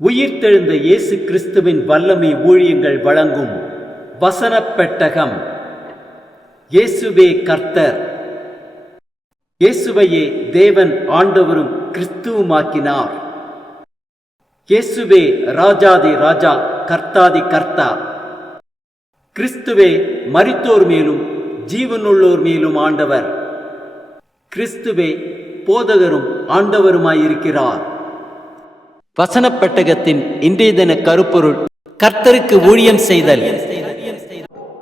உயிர்த்தெழுந்த இயேசு கிறிஸ்துவின் வல்லமை ஊழியங்கள் வழங்கும் வசனப் பெட்டகம். இயேசுவே கர்த்தர். இயேசுவையே தேவன் ஆண்டவரும் கிறிஸ்துவுமாக்கினார். இயேசுவே ராஜாதி ராஜா, கர்த்தாதி கர்த்தா. கிறிஸ்துவே மரித்தோர் மேலும் ஜீவனுள்ளோர் மேலும் ஆண்டவர். கிறிஸ்துவே போதகரும் ஆண்டவருமாயிருக்கிறார். வசனப் பெட்டகத்தின் இன்றைய தின கருப்பொருள்: கர்த்தருக்கு ஊழியம் செய்தல்.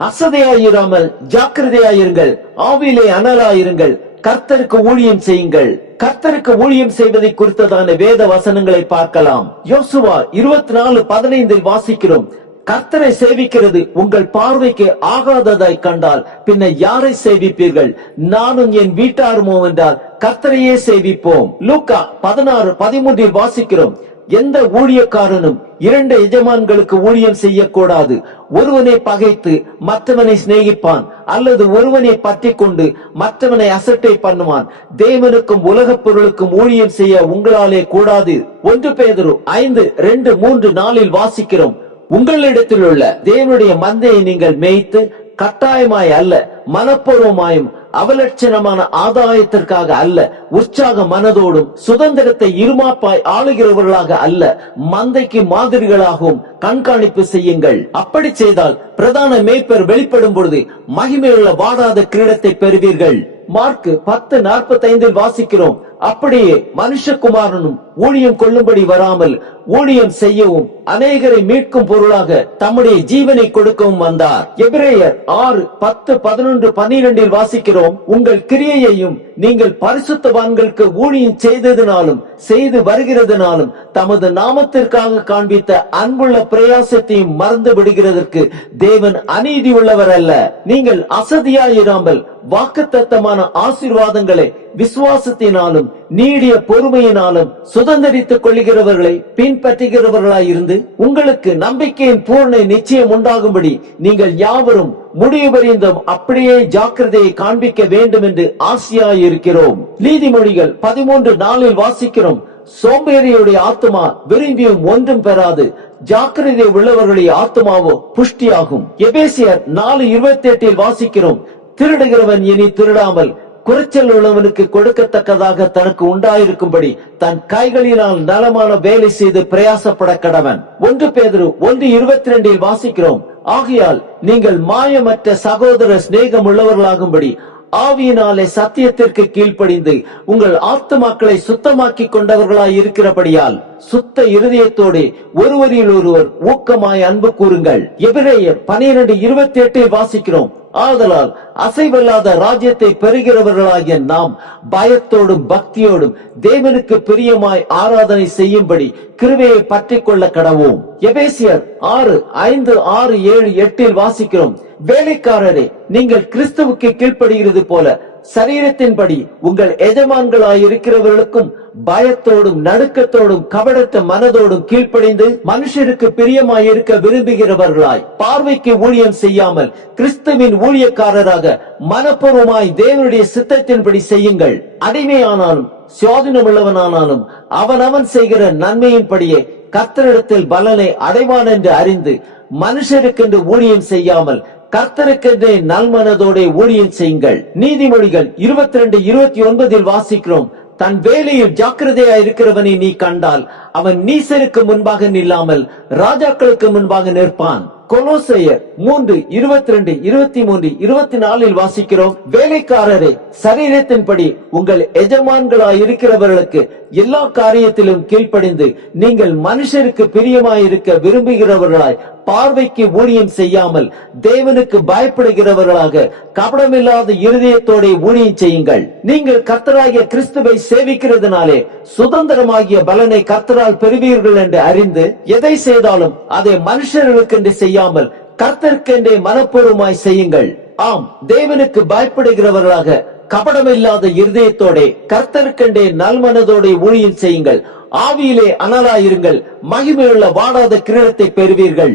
அசதையாயிராமல் ஜாக்கிரதையாயிருங்கள், ஆவியிலே அனலாயிருங்கள், கர்த்தருக்கு ஊழியம் செய்யுங்கள். கர்த்தருக்கு ஊழியம் செய்வதை குறித்ததான வேத வசனங்களை பார்க்கலாம். யோசுவா 24:15 வாசிக்கிறோம்: கர்த்தரை சேவிக்கிறது உங்கள் பார்வைக்கு ஆகாததாய் கண்டால் பின்ன யாரை சேவிப்பீர்கள்? நானும் என் வீட்டாருமோ என்றால் கர்த்தரையே சேவிப்போம். லூக்கா 16:13 வாசிக்கிறோம்: எந்த ஊழியக்காரனும் 2 எஜமான்களுக்கு ஊழியம் செய்யக்கூடாது. ஒருவனை பகைத்து மற்றவனை சிநேகிப்பான், அல்லது ஒருவனை பற்றி கொண்டு மற்றவனை அசட்டை பண்ணுவான். தேவனுக்கும் உலகப் பொருளுக்கும் ஊழியம் செய்ய உங்களாலே கூடாது. 1 பேதுரு 5:2-3-4 வாசிக்கிறோம்: உங்களிடத்தில் உள்ள தேவனுடைய மந்தையை நீங்கள் மேய்த்து கட்டாயமாய் அல்ல, மனப்பூர்வமாயும் அவலட்சணமான ஆதாயத்திற்காக அல்ல, உற்சாக மனதோடும் சுதந்திரத்தை இருமாப்பாய் ஆளுகிறவர்களாக அல்ல, மந்தைக்கு மாதிரிகளாகவும் கண்காணிப்பு செய்யுங்கள். அப்படி செய்தால் பிரதான மேய்ப்பர் வெளிப்படும் பொழுது மகிமையுள்ள வாடாத கிரீடத்தை பெறுவீர்கள். மார்க் 10:45 வாசிக்கிறோம்: அப்படியே மனுஷகுமாரனும் ஊழியம் கொள்ளும்படி வராமல் ஊழியம் செய்யவும் அநேகரை மீட்கும் பொருளாக தம்முடைய ஜீவனை கொடுக்கவும் வந்தார். எபிரேயர் 6:10-11-12 வாசிக்கிறோம்: உங்கள் கிரியையையும் நீங்கள் பரிசுத்தவான்களுக்கு ஊழியம் செய்ததினாலும் செய்து வருகிறதுனாலும் தமது நாமத்திற்காக காண்பித்த அன்புள்ள பிரயாசத்தையும் மறந்து விடுகிறதற்கு தேவன் அநீதி உள்ளவர் அல்ல. நீங்கள் அசதியாயிராமல் வாக்குத்தத்தமான ஆசீர்வாதங்களை விசுவாசத்தினாலும் நீடிய பொறுமையினாலும் சுதந்திரித்துக் கொள்கிறவர்களை பின்பற்றுகிறவர்களாயிருந்து உங்களுக்கு நம்பிக்கையின் பூர்ண நிச்சயம் உண்டாகும்படி நீங்கள் யாவரும் முடிவு பரியந்தம் அப்படியே ஜாக்கிரதையை காண்பிக்க வேண்டும் என்று ஆசையாயிருக்கிறோம். நீதிமொழிகள் 13:4 வாசிக்கிறோம்: சோம்பேறியுடைய ஆத்துமா விரும்பியும் ஒன்றும் பெறாது, ஜாக்கிரதை உள்ளவர்களுடைய ஆத்துமாவோ புஷ்டியாகும். எபேசியர் 4:28 வாசிக்கிறோம்: திருடுகிறவன் இனி திருடாமல் குறைச்சல் உள்ளவனுக்கு கொடுக்கத்தக்கதாக தனக்கு உண்டாயிருக்கும்படி தன் கைகளினால் நலமான வேலை செய்து பிரயாசப்பட கடவன். 1 பேதுரு 1:22 வாசிக்கிறோம்: ஆகையால் நீங்கள் மாயமற்ற சகோதர சிநேகம் உள்ளவர்களாகும்படி ஆவியினாலே சத்தியத்திற்கு கீழ்ப்படிந்து உங்கள் ஆத்துமாக்களை சுத்தமாக்கி கொண்டவர்களாய் இருக்கிறபடியால் சுத்த இருதயத்தோடு ஒருவரில் ஒருவர் ஊக்கமாய் அன்பு கூறுங்கள். எபிரேயர் 12:28 வாசிக்கிறோம்: ஆதலால் அசைவல்லாத ராஜ்யத்தை பெறுகிறவர்களாகிய நாம் பயத்தோடும் பக்தியோடும் தேவனுக்கு பிரியமாய் ஆராதனை செய்யும்படி கிருபையை பற்றி கொள்ள கடவோம். எபேசியர் 6:5-6-7-8 வாசிக்கிறோம்: வேலைக்காரரே, நீங்கள் கிறிஸ்துவுக்கு கீழ்ப்படுகிறது போல சரீரத்தின்படி உங்கள் எஜமான்களாயிருக்கிறவர்களுக்கும் பயத்தோடும் நடுக்கத்தோடும் கபடத்த மனதோடும் கீழ்ப்படிந்து மனுஷருக்கு பிரியமாயிருக்க விரும்புகிறவர்களாய் பார்வைக்கு ஊழியம் செய்யாமல் கிறிஸ்துவின் ஊழியக்காரராக மனப்பூர்வமாய் தேவனுடைய சித்தத்தின்படி செய்யுங்கள். அடிமையானாலும் சுயாதீனமுள்ளவனானாலும் அவனவன் செய்கிற நன்மையின்படியே கர்த்தரிடத்தில் பலனை அடைவான் என்று அறிந்து மனுஷருக்கென்று ஊழியம் செய்யாமல் கர்த்தருக்கென்றே நல்மனதோட ஊழியம் செய்யுங்கள். நீதிமொழிகள் 22:29 வாசிக்கிறோம்: தன் வேலையில் ஜாக்கிரதையா இருக்கிறவனை நீ கண்டால் அவன் நீசருக்கு முன்பாக நில்லாமல் ராஜாக்களுக்கு முன்பாக நிற்பான். கொலோசையர் 3:22-23-24 வாசிக்கிறோம்: வேலைக்காரரே, சரீரத்தின்படி உங்கள் எஜமான்களாய் இருக்கிறவர்களுக்கு எல்லா காரியத்திலும் கீழ்ப்படிந்து நீங்கள் மனுஷருக்கு பிரியமாயிருக்க விரும்புகிறவர்களாய் பார்வைக்கு ஊழியம் செய்யாமல் தேவனுக்கு பயப்படுகிறவர்களாக கபடமில்லாத இருதயத்தோட ஊழியம் செய்யுங்கள். நீங்கள் கர்த்தராகிய கிறிஸ்துவை சேவிக்கிறதுனாலே சுதந்திரமாகிய பலனை கர்த்தரால் பெறுவீர்கள் என்று அறிந்து எதை செய்தாலும் அதை மனுஷர்களுக்கென்று செய்யாமல் கர்த்தருக்கென்றே மனப்பூர்வமாய் செய்யுங்கள். ஆம், தேவனுக்கு பயப்படுகிறவர்களாக கபடமில்லாத இருதயத்தோட கர்த்தருக்கென்றே நல்மனதோட ஊழியம் செய்யுங்கள். ஆவியிலே அனலாயிருங்கள், மகிமையுள்ள வாடாத கிரீடத்தை பெறுவீர்கள்.